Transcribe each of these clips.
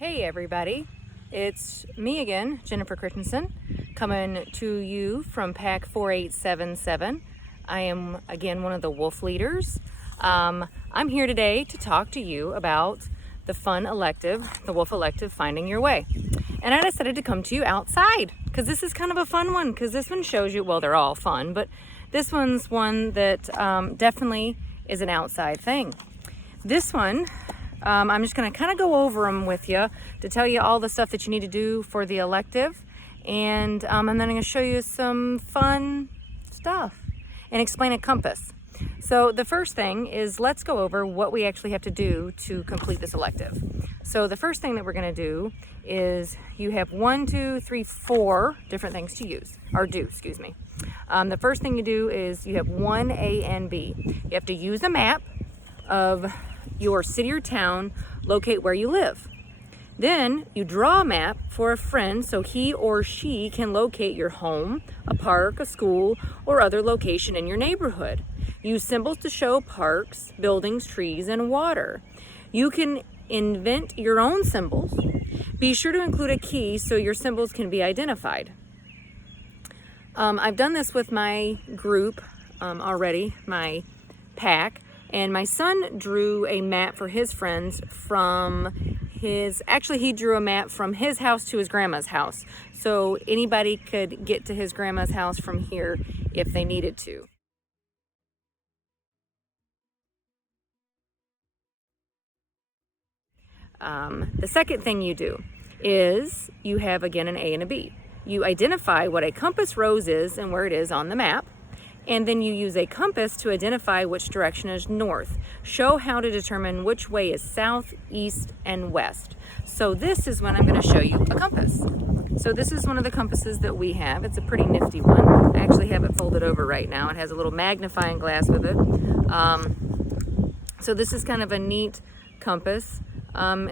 Hey everybody, it's me again, Jennifer Christensen, coming to you from Pack 4877. I am again one of the wolf leaders. I'm here today to talk to you about the fun elective, the wolf elective, Finding Your Way. And I decided to come to you outside because this is kind of a fun one, because this one shows you, well, they're all fun, but this one's one that definitely is an outside thing. This one, I'm just going to kind of go over them with you to tell you all the stuff that you need to do for the elective, and then I'm going to show you some fun stuff and explain a compass. So the first thing is, let's go over what we actually have to do to complete this elective. So the first thing that we're going to do is, you have 4 different things to use, or do, excuse me. The first thing you do is you have 1 A and B. You have to use a map of your city or town, locate where you live. Then you draw a map for a friend so he or she can locate your home, a park, a school, or other location in your neighborhood. Use symbols to show parks, buildings, trees, and water. You can invent your own symbols. Be sure to include a key so your symbols can be identified. I've done this with my group already, my pack. And my son drew a map for his friends he drew a map from his house to his grandma's house. So anybody could get to his grandma's house from here if they needed to. The second thing you do is you have, again, an A and a B. You identify what a compass rose is and where it is on the map. And then you use a compass to identify which direction is north. Show how to determine which way is south, east, and west. So this is when I'm going to show you a compass. So this is one of the compasses that we have. It's a pretty nifty one. I actually have it folded over right now. It has a little magnifying glass with it. So this is kind of a neat compass. I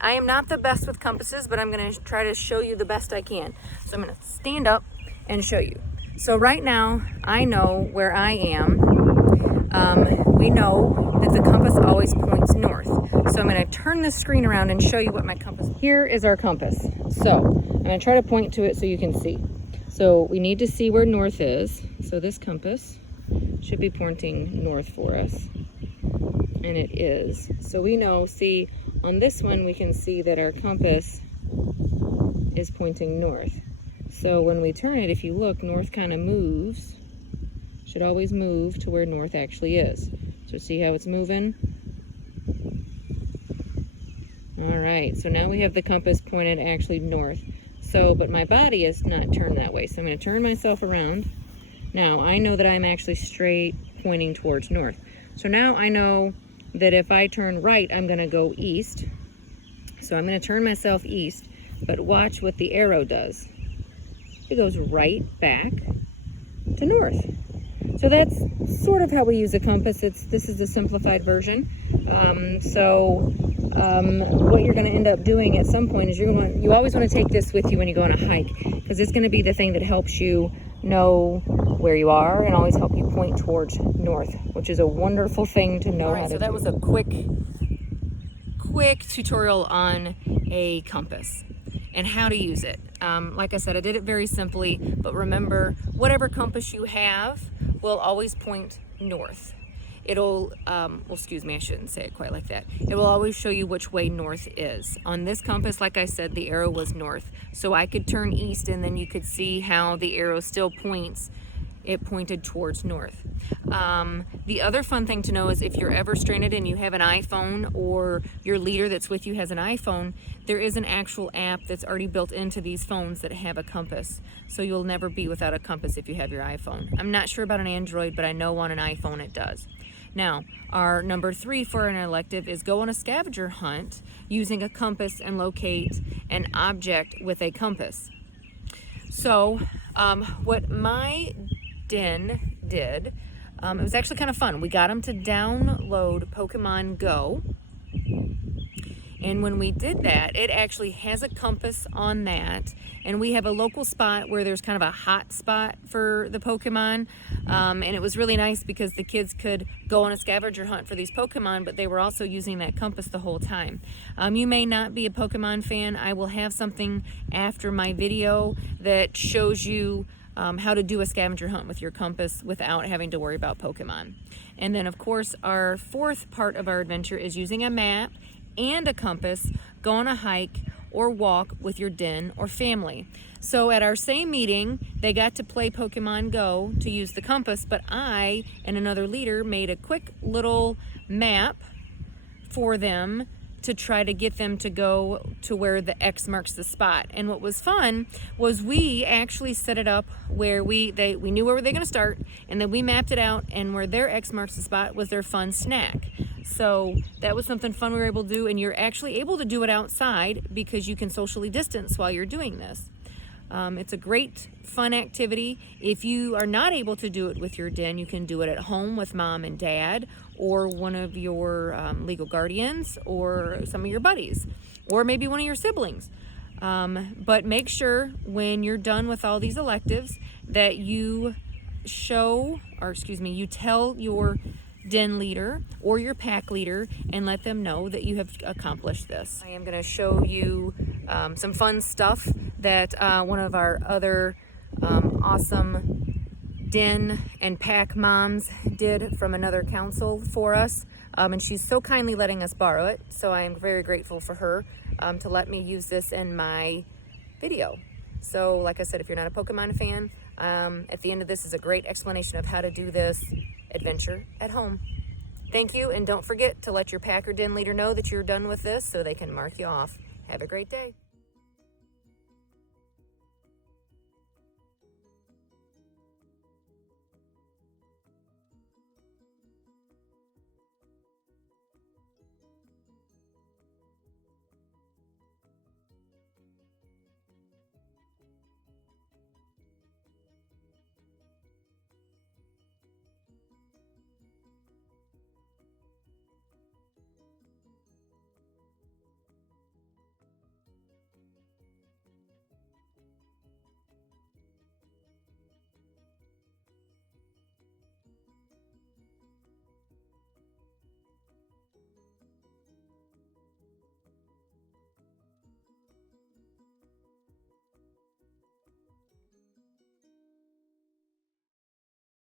am not the best with compasses, but I'm going to try to show you the best I can. So I'm going to stand up and show you. So right now, I know where I am. We know that the compass always points north. So I'm going to turn the screen around and show you what my compass. Here is our compass. So I'm going to try to point to it so you can see. So we need to see where north is. So this compass should be pointing north for us. And it is. So we know, see, on this one we can see that our compass is pointing north. So when we turn it, if you look, north kind of moves. Should always move to where north actually is. So see how it's moving? All right, so now we have the compass pointed actually north. So, but my body is not turned that way. So I'm going to turn myself around. Now I know that I'm actually straight pointing towards north. So now I know that if I turn right, I'm going to go east. So I'm going to turn myself east, but watch what the arrow does. It goes right back to north. So that's sort of how we use a compass. This is the simplified version. What you're going to end up doing at some point is you always want to take this with you when you go on a hike, because it's going to be the thing that helps you know where you are and always help you point towards north, which is a wonderful thing to know. All right, so that was a quick tutorial on a compass and how to use it. Like I said, I did it very simply, but remember, whatever compass you have will always point north. It'll, excuse me, I shouldn't say it quite like that. It will always show you which way north is. On this compass, like I said, the arrow was north. So I could turn east and then you could see how the arrow still points. It pointed towards north. The other fun thing to know is, if you're ever stranded and you have an iPhone, or your leader that's with you has an iPhone, there is an actual app that's already built into these phones that have a compass. So you'll never be without a compass if you have your iPhone. I'm not sure about an Android, but I know on an iPhone it does. Now, our number 3 for an elective is go on a scavenger hunt using a compass and locate an object with a compass. So what my den did, it was actually kind of fun. We got them to download Pokemon Go, And when we did that, it actually has a compass on that. And we have a local spot where there's kind of a hot spot for the Pokemon. And it was really nice because the kids could go on a scavenger hunt for these Pokemon, but they were also using that compass the whole time. You may not be a Pokemon fan. I will have something after my video that shows you how to do a scavenger hunt with your compass without having to worry about Pokemon. And then of course our fourth part of our adventure is using a map and a compass, go on a hike or walk with your den or family. So at our same meeting, they got to play Pokemon Go to use the compass, but I and another leader made a quick little map for them to try to get them to go to where the X marks the spot. And what was fun was we actually set it up where we knew where they were gonna start, and then we mapped it out, and where their X marks the spot was their fun snack. So that was something fun we were able to do, and you're actually able to do it outside because you can socially distance while you're doing this. It's a great fun activity. If you are not able to do it with your den, you can do it at home with mom and dad, or one of your legal guardians, or some of your buddies, or maybe one of your siblings. But make sure when you're done with all these electives that you you tell your den leader or your pack leader and let them know that you have accomplished this. I am going to show you some fun stuff that one of our other awesome den and pack moms did from another council for us, and she's so kindly letting us borrow it, so I am very grateful for her to let me use this in my video. So like I said, if you're not a Pokemon fan, at the end of this is a great explanation of how to do this adventure at home. Thank you, and don't forget to let your pack or den leader know that you're done with this so they can mark you off. Have a great day.